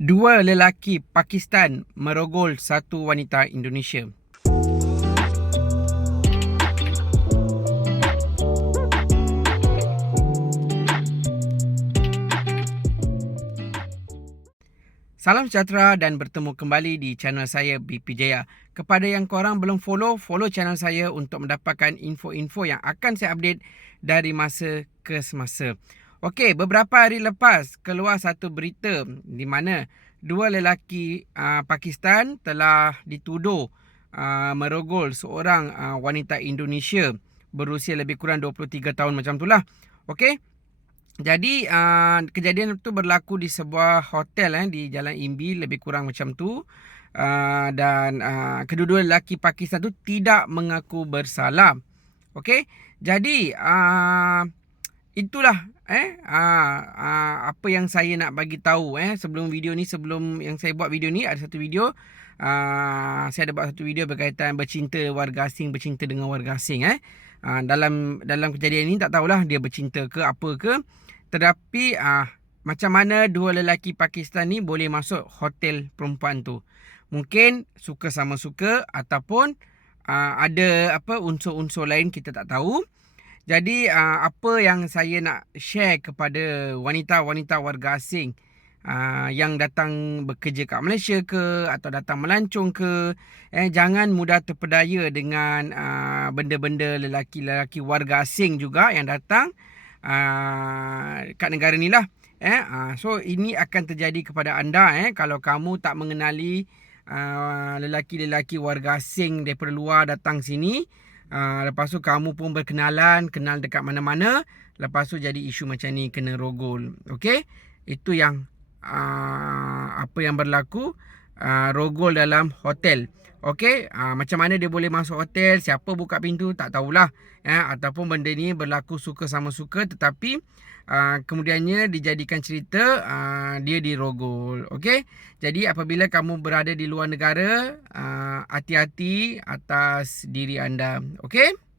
Dua lelaki Pakistan merogol satu wanita Indonesia. Salam sejahtera dan bertemu kembali di channel saya BP Jaya. Kepada yang korang belum follow channel saya untuk mendapatkan info-info yang akan saya update dari masa ke semasa. Okey, beberapa hari lepas keluar satu berita di mana dua lelaki Pakistan telah dituduh merogol seorang wanita Indonesia berusia lebih kurang 23 tahun macam itulah. Okey. Jadi kejadian itu berlaku di sebuah hotel di Jalan Imbi, lebih kurang macam tu. Dan kedua-dua lelaki Pakistan tu tidak mengaku bersalah. Okey. Jadi itulah apa yang saya nak bagi tahu sebelum yang saya buat video ni ada satu video. Saya ada buat satu video berkaitan bercinta warga asing, bercinta dengan warga asing. Dalam kejadian ini tak tahulah dia bercinta ke apa ke. Tetapi macam mana dua lelaki Pakistan ni boleh masuk hotel perempuan tu? Mungkin suka sama suka ataupun ada unsur-unsur lain kita tak tahu. Jadi apa yang saya nak share kepada wanita-wanita warga asing yang datang bekerja kat Malaysia ke atau datang melancong ke, jangan mudah terpedaya dengan benda-benda lelaki-lelaki warga asing juga yang datang kat negara ni lah. So ini akan terjadi kepada anda kalau kamu tak mengenali lelaki-lelaki warga asing daripada luar datang sini. Lepas tu kamu pun berkenalan, kenal dekat mana-mana, lepas tu jadi isu macam ni, kena rogol. Okey, itu yang apa yang berlaku, rogol dalam hotel. Okey, macam mana dia boleh masuk hotel, siapa buka pintu tak tahulah. Ataupun benda ni berlaku suka sama suka, tetapi kemudiannya dijadikan cerita dia dirogol. Okey, jadi apabila kamu berada di luar negara, hati-hati atas diri anda. Okey.